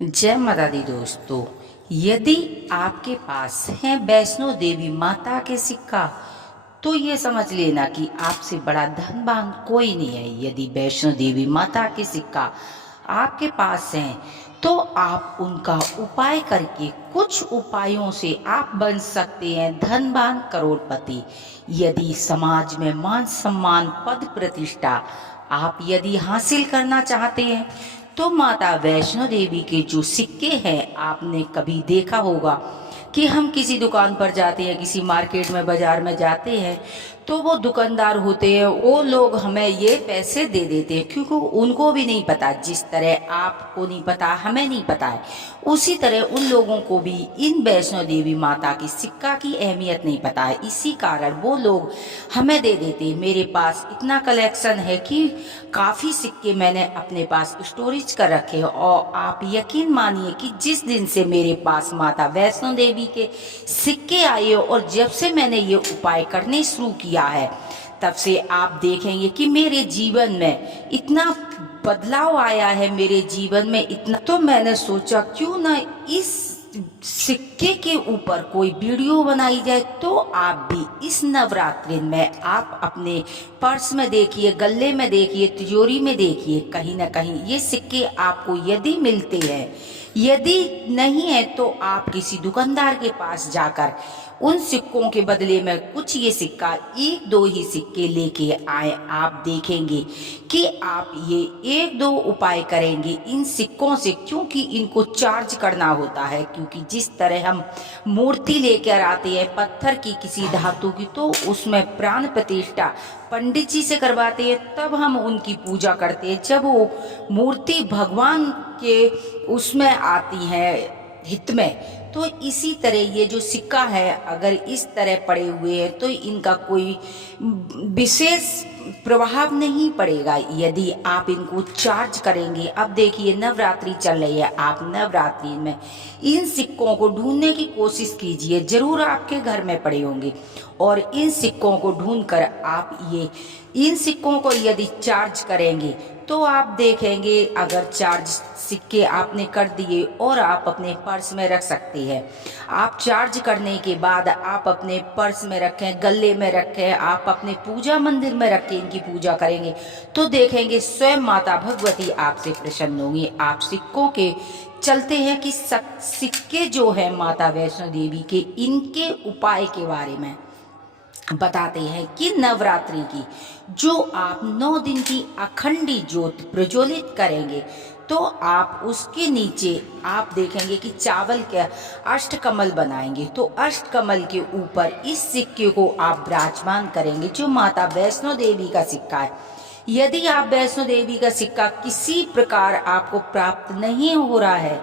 जय माता दी दोस्तों। यदि आपके पास है वैष्णो देवी माता के सिक्का तो ये समझ लेना कि आपसे बड़ा धनवान कोई नहीं है। यदि वैष्णो देवी माता के सिक्का आपके पास है तो आप उनका उपाय करके कुछ उपायों से आप बन सकते हैं धनवान करोड़पति। यदि समाज में मान सम्मान पद प्रतिष्ठा आप यदि हासिल करना चाहते हैं तो माता वैष्णो देवी के जो सिक्के हैं, आपने कभी देखा होगा कि हम किसी दुकान पर जाते हैं, किसी मार्केट में बाजार में जाते हैं तो वो दुकानदार होते हैं, वो लोग हमें ये पैसे दे देते हैं क्योंकि उनको भी नहीं पता, जिस तरह आपको नहीं पता हमें नहीं पता है, उसी तरह उन लोगों को भी इन वैष्णो देवी माता की सिक्का की अहमियत नहीं पता है। इसी कारण वो लोग हमें दे देते हैं। मेरे पास इतना कलेक्शन है कि काफ़ी सिक्के मैंने अपने पास स्टोरेज कर रखे हैं और आप यकीन मानिए कि जिस दिन से मेरे पास माता वैष्णो देवी के सिक्के आए और जब से मैंने ये उपाय करने शुरू किया है तब से आप देखेंगे कि मेरे जीवन में इतना बदलाव आया है, मेरे जीवन में इतना। तो मैंने सोचा क्यों ना इस सिक्के के ऊपर कोई वीडियो बनाई जाए। तो आप भी इस नवरात्रि में आप अपने पर्स में देखिए, गले में देखिए, तिजोरी में देखिए, कहीं ना कहीं ये सिक्के आपको यदि मिलते हैं, यदि नहीं है तो आप किसी दुकानदार के पास जाकर उन सिक्कों के बदले में कुछ ये सिक्का एक दो ही सिक्के लेके आए। आप देखेंगे कि आप ये एक दो उपाय करेंगे इन सिक्कों से, क्योंकि इनको चार्ज करना होता है। क्योंकि जिस तरह हम मूर्ति लेकर आते हैं पत्थर की किसी धातु की तो उसमें प्राण प्रतिष्ठा पंडित जी से करवाते हैं, तब हम उनकी पूजा करते हैं जब वो मूर्ति भगवान के उसमें आती है हित में। तो इसी तरह ये जो सिक्का है अगर इस तरह पड़े हुए हैं तो इनका कोई विशेष प्रभाव नहीं पड़ेगा यदि आप इनको चार्ज करेंगे। अब देखिए नवरात्रि चल रही है, आप नवरात्रि में इन सिक्कों को ढूंढने की कोशिश कीजिए, जरूर आपके घर में पड़े होंगे। और इन सिक्कों को ढूंढकर आप ये इन सिक्कों को यदि चार्ज करेंगे तो आप देखेंगे अगर चार्ज सिक्के आपने कर दिए और आप अपने पर्स में रख सकते हैं। आप चार्ज करने के बाद आप अपने पर्स में रखें, गले में रखें, आप अपने पूजा मंदिर में रख के इनकी पूजा करेंगे तो देखेंगे स्वयं माता भगवती आपसे प्रसन्न होंगी। आप सिक्कों के चलते हैं कि सिक्के जो है माता वैष्णो देवी के, इनके उपाय के बारे में बताते हैं कि नवरात्रि की जो आप 9 दिन की अखंडी ज्योत प्रज्वलित करेंगे तो आप उसके नीचे आप देखेंगे कि चावल के अष्टकमल बनाएंगे। तो अष्टकमल के ऊपर इस सिक्के को आप विराजमान करेंगे जो माता वैष्णो देवी का सिक्का है। यदि आप वैष्णो देवी का सिक्का किसी प्रकार आपको प्राप्त नहीं हो रहा है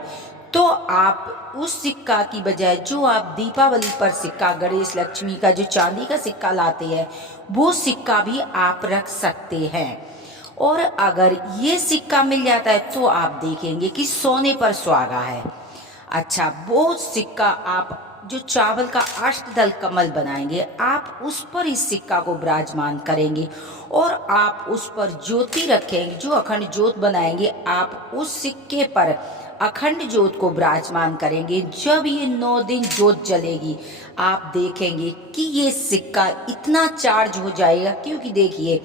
तो आप उस सिक्का की बजाय जो आप दीपावली पर सिक्का गणेश लक्ष्मी का जो चांदी का सिक्का लाते हैं वो सिक्का भी आप रख सकते हैं। और अगर ये सिक्का मिल जाता है तो आप देखेंगे कि सोने पर सुहागा है। अच्छा, वो सिक्का आप जो चावल का अष्टदल कमल बनाएंगे आप उस पर इस सिक्का को विराजमान करेंगे और आप उस पर ज्योति रखेंगे, जो अखंड ज्योत बनाएंगे आप उस सिक्के पर अखंड ज्योत को विराजमान करेंगे। जब ये 9 दिन ज्योत जलेगी आप देखेंगे कि ये सिक्का इतना चार्ज हो जाएगा, क्योंकि देखिए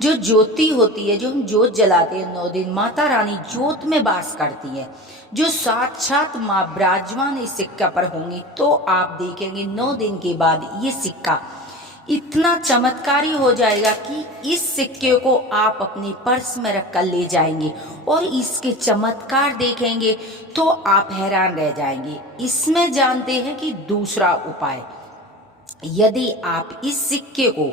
जो ज्योति होती है, जो हम ज्योत जलाते हैं 9 दिन, माता रानी ज्योत में वास करती है, जो साक्षात माँ विराजमान इस सिक्का पर होंगी। तो आप देखेंगे 9 दिन के बाद ये सिक्का इतना चमत्कारी हो जाएगा कि इस सिक्के को आप अपने पर्स में रख कर ले जाएंगे और इसके चमत्कार देखेंगे तो आप हैरान रह जाएंगे। इसमें जानते हैं कि दूसरा उपाय, यदि आप इस सिक्के को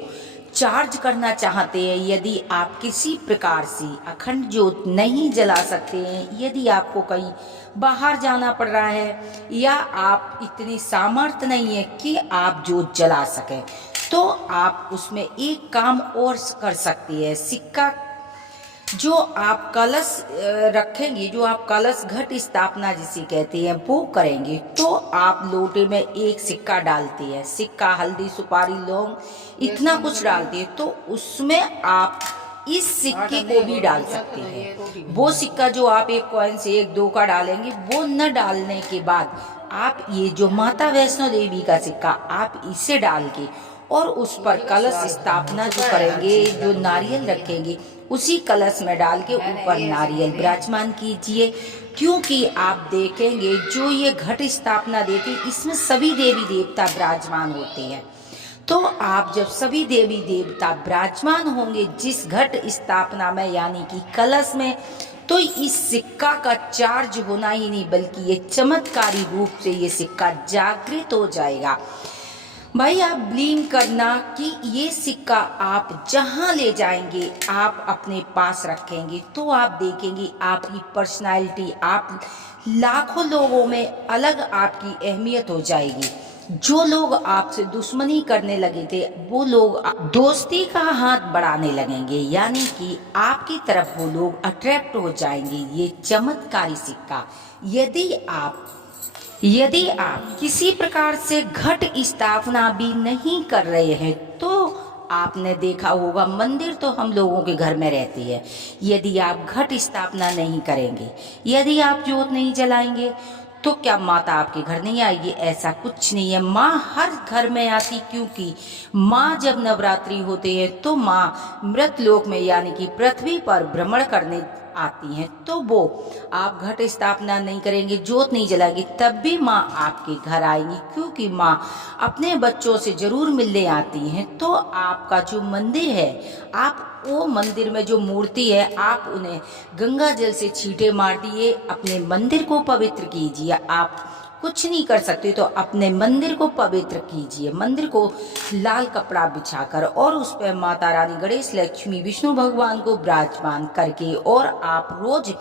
चार्ज करना चाहते हैं, यदि आप किसी प्रकार से अखंड ज्योत नहीं जला सकते हैं, यदि आपको कहीं बाहर जाना पड़ रहा है या आप इतनी सामर्थ्य नहीं है कि आप ज्योत जला सकें, तो आप उसमें एक काम और कर सकती है। सिक्का जो आप कलश रखेंगे, जो आप कलश घट स्थापना जिसे कहते हैं वो करेंगे, तो आप लोटे में एक सिक्का डालते हैं, सिक्का हल्दी सुपारी लौंग इतना कुछ डालते हैं, तो उसमें आप इस सिक्के को भी डाल सकते हैं। वो सिक्का जो आप एक कॉइन से एक दो का डालेंगे, वो न डालने के बाद आप ये जो माता वैष्णो देवी का सिक्का आप इसे डाल के और उस पर कलश स्थापना जो करेंगे, जो नारियल रखेंगे, उसी कलश में डाल के ऊपर नारियल विराजमान कीजिए। क्योंकि आप देखेंगे जो ये घट स्थापना देती, इसमें सभी देवी देवता विराजमान होते हैं। तो आप जब सभी देवी देवता विराजमान होंगे जिस घट स्थापना में यानी कि कलश में, तो इस सिक्का का चार्ज होना ही नहीं बल्कि ये चमत्कारी रूप से ये सिक्का जागृत हो जाएगा। भाई आप बिलीव करना कि ये सिक्का आप जहां ले जाएंगे, आप अपने पास रखेंगे, तो आप देखेंगे आपकी पर्सनालिटी, आप लाखों लोगों में अलग आपकी अहमियत हो जाएगी। जो लोग आपसे दुश्मनी करने लगे थे, वो लोग दोस्ती का हाथ बढ़ाने लगेंगे, यानी कि आपकी तरफ वो लोग अट्रैक्ट हो जाएंगे। ये चमत्कारी सिक्का यदि आप किसी प्रकार से घट स्थापना भी नहीं कर रहे हैं, तो आपने देखा होगा मंदिर तो हम लोगों के घर में रहती है। यदि आप घट स्थापना नहीं करेंगे, यदि आप जोत नहीं जलाएंगे, तो क्या माता आपके घर नहीं आएगी? ऐसा कुछ नहीं है, माँ हर घर में आती। क्योंकि माँ जब नवरात्रि होते हैं तो माँ मृत लोक में यानी कि पृथ्वी पर भ्रमण करने आती हैं। तो वो आप घट स्थापना नहीं करेंगे, जोत नहीं जलाएंगे, तब भी माँ आपके घर आएंगी। क्योंकि माँ अपने बच्चों से जरूर मिलने आती हैं। तो आपका जो मंदिर है, आप वो मंदिर में जो मूर्ति है, आप उन्हें गंगा जल से छींटे मार दिए, अपने मंदिर को पवित्र कीजिए। आप कुछ नहीं कर सकते तो अपने मंदिर को पवित्र कीजिए। मंदिर को लाल कपड़ा बिछाकर और उस पर माता रानी, गणेश, लक्ष्मी, विष्णु भगवान को विराजमान करके, और आप रोज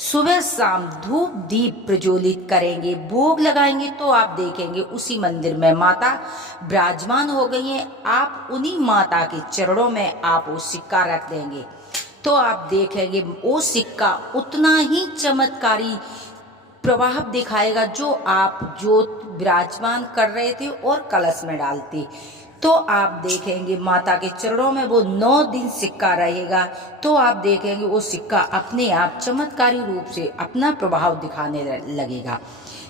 सुबह शाम धूप दीप प्रज्वलित करेंगे, भोग लगाएंगे, तो आप देखेंगे उसी मंदिर में माता विराजमान हो गई हैं। आप उन्हीं माता के चरणों में आप वो सिक्का रख देंगे, तो आप देखेंगे वो सिक्का उतना ही चमत्कारी प्रभाव दिखाएगा जो आप ज्योत विराजमान कर रहे थे और कलश में डालते। तो आप देखेंगे माता के चरणों में वो 9 दिन सिक्का रहेगा। तो आप देखेंगे वो सिक्का अपने आप चमत्कारी रूप से अपना प्रभाव दिखाने लगेगा।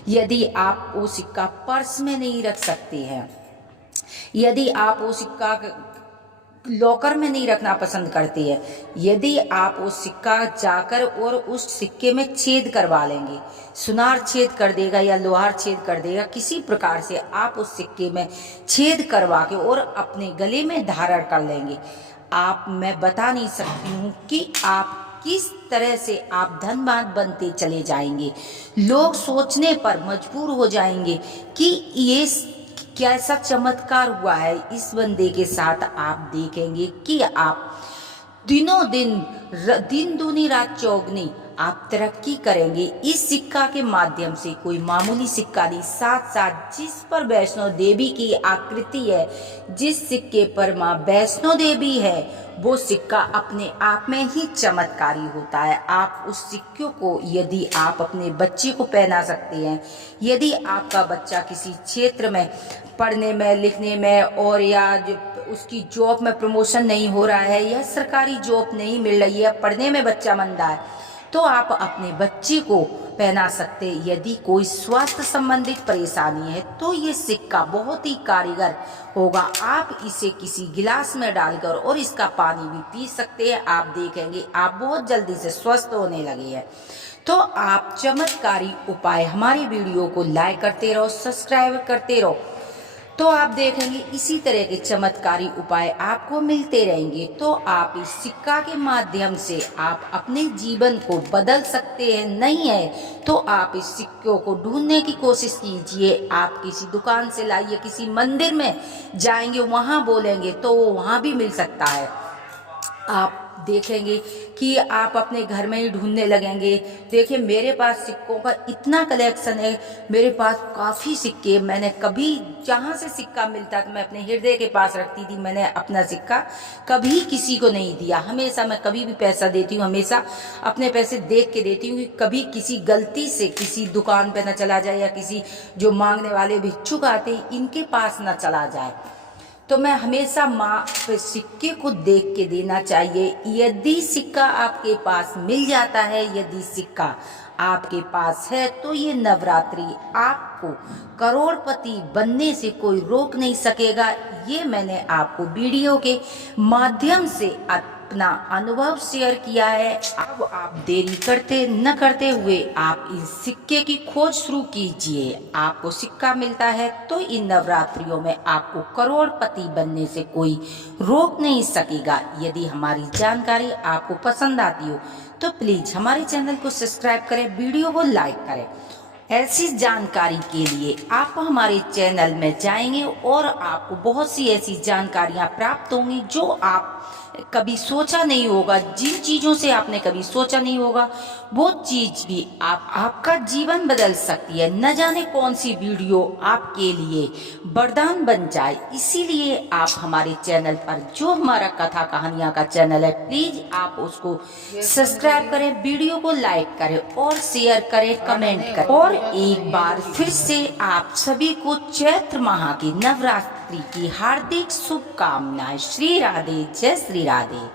यदि आप वो सिक्का पर्स में नहीं रख सकते हैं, यदि आप वो सिक्का लॉकर में नहीं रखना पसंद करती है, यदि आप वो सिक्का जाकर और उस सिक्के में छेद करवा लेंगे, सुनार छेद कर देगा या लोहार छेद कर देगा, किसी प्रकार से आप उस सिक्के में छेद करवा के और अपने गले में धारण कर लेंगे, मैं बता नहीं सकती हूँ कि आप किस तरह से आप धनवान बनते चले जाएंगे। लोग सोचने पर मजबूर हो जाएंगे कि ये कैसा चमत्कार हुआ है इस बंदे के साथ। आप देखेंगे कि आप दिनों दिन दूनी रात चौगनी आप तरक्की करेंगे इस सिक्का के माध्यम से। कोई मामूली सिक्का नहीं, साथ साथ जिस पर वैष्णो देवी की आकृति है, जिस सिक्के पर माँ वैष्णो देवी है, वो सिक्का अपने आप में ही चमत्कारी होता है। आप उस सिक्के को यदि आप अपने बच्चे को पहना सकते हैं, यदि आपका बच्चा किसी क्षेत्र में पढ़ने में, लिखने में, और या उसकी जॉब में प्रमोशन नहीं हो रहा है, या सरकारी जॉब नहीं मिल रही है, पढ़ने में बच्चा मंदा है, तो आप अपने बच्चे को पहना सकते। यदि कोई स्वास्थ्य संबंधित परेशानी है तो ये सिक्का बहुत ही कारगर होगा। आप इसे किसी गिलास में डालकर और इसका पानी भी पी सकते हैं। आप देखेंगे आप बहुत जल्दी से स्वस्थ होने लगे हैं। तो आप चमत्कारी उपाय हमारी वीडियो को लाइक करते रहो, सब्सक्राइब करते रहो, तो आप देखेंगे इसी तरह के चमत्कारी उपाय आपको मिलते रहेंगे। तो आप इस सिक्का के माध्यम से आप अपने जीवन को बदल सकते हैं। नहीं है तो आप इस सिक्कों को ढूंढने की कोशिश कीजिए। आप किसी दुकान से लाइए, किसी मंदिर में जाएंगे, वहाँ बोलेंगे तो वो वहाँ भी मिल सकता है। आप देखेंगे कि आप अपने घर में ही ढूंढने लगेंगे। देखिए मेरे पास सिक्कों का इतना कलेक्शन है, मेरे पास काफ़ी सिक्के। मैंने कभी जहाँ से सिक्का मिलता तो मैं अपने हृदय के पास रखती थी। मैंने अपना सिक्का कभी किसी को नहीं दिया। हमेशा मैं कभी भी पैसा देती हूँ, हमेशा अपने पैसे देख के देती हूँ कि कभी किसी गलती से किसी दुकान पे ना चला जाए, या किसी जो मांगने वाले भिक्षुक आते हैं इनके पास ना चला जाए। तो मैं हमेशा माँ पे सिक्के को देख के देना चाहिए। यदि सिक्का आपके पास मिल जाता है, यदि सिक्का आपके पास है, तो ये नवरात्रि आपको करोड़पति बनने से कोई रोक नहीं सकेगा। ये मैंने आपको वीडियो के माध्यम से अपना अनुभव शेयर किया है। अब आप देरी करते न करते हुए आप इस सिक्के की खोज शुरू कीजिए। आपको सिक्का मिलता है तो इन नवरात्रियों में आपको करोड़पति बनने से कोई रोक नहीं सकेगा। यदि हमारी जानकारी आपको पसंद आती हो तो प्लीज हमारे चैनल को सब्सक्राइब करें, वीडियो को लाइक करें। ऐसी जानकारी के लिए आप हमारे चैनल में जाएंगे और आपको बहुत सी ऐसी जानकारियां प्राप्त होंगी जो आप कभी सोचा नहीं होगा। जिन चीजों से आपने कभी सोचा नहीं होगा वो चीज भी आपका जीवन बदल सकती है। न जाने कौन सी वीडियो आपके लिए वरदान बन जाए। इसीलिए आप हमारे चैनल पर, जो हमारा कथा कहानियां का चैनल है, प्लीज आप उसको सब्सक्राइब करें, वीडियो को लाइक करें और शेयर करें, कमेंट करें। और एक बार फिर से आप सभी को चैत्र माह की नवरात्रि की हार्दिक शुभकामनाएं। श्री राधे, जय श्री राधे।